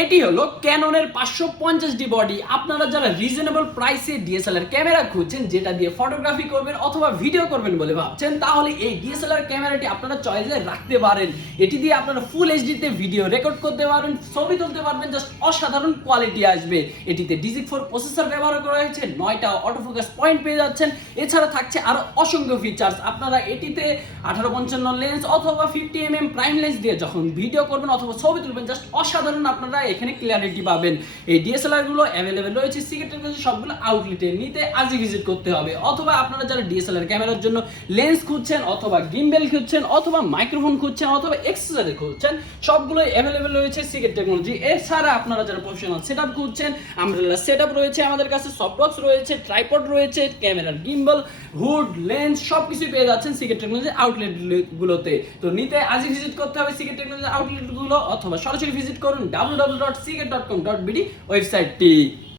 এটি হলো ক্যাননের 550D body. আপনারা যারা রিজনেবল প্রাইসে ডিএসএলআর ক্যামেরা খুঁজছেন যেটা দিয়ে ফটোগ্রাফি করবেন অথবা ভিডিও করবেন বলে ভাবছেন, তাহলে এই ডিএসএলআর ক্যামেরাটি আপনারা চয়েসে রাখতে পারেন। এটি দিয়ে আপনারা ফুল এইচডিতে ভিডিও রেকর্ড করতে পারবেন, ছবি তুলতে পারবেন, জাস্ট অসাধারণ কোয়ালিটি আসবে। এটিতে ডিজিক 4 প্রসেসর ব্যবহার করা হয়েছে, 9টা অটোফোকাস পয়েন্ট পেয়ে যাচ্ছেন। এছাড়া থাকছে আরো অসংখ্য ফিচার্স। আপনারা এটিতে 1855 লেন্স অথবা 50mm প্রাইম লেন্স দিয়ে যখন ভিডিও করবেন অথবা ছবি তুলবেন, জাস্ট অসাধারণ আপনারা এখানে ক্লিয়ারিটি পাবেন। এই ডিএসএলআর গুলো অ্যাভেলেবেল রয়েছে সিকেটের কাছে সবগুলো আউটলেটে। নিতে আজই ভিজিট করতে হবে। অথবা আপনারা যারা ডিএসএলআর ক্যামেরার জন্য লেন্স খুঁজছেন অথবা গিম্বেল খুঁজছেন অথবা মাইক্রোফোন খুঁজছেন অথবা এক্সেসরি খুঁজছেন, সবগুলোই অ্যাভেলেবেল রয়েছে সিকেট টেকনোলজি। এছাড়া আপনারা যারা প্রফেশনাল সেটআপ খুঁজছেন, আমব্রেলা সেটআপ রয়েছে আমাদের কাছে, সফট বক্স রয়েছে, ট্রাইপড রয়েছে, ক্যামেরার গিম্বল, হুড, লেন্স সবকিছু পেয়ে যাচ্ছেন সিকেট টেকনোলজি আউটলেট গুলোতে। তো নিতে আজই ভিজিট করতে হবে সিকেট টেকনোলজি আউটলেট গুলো অথবা সরাসরি ভিজিট করুন www.seagate.com.bd ওয়েবসাইটটি।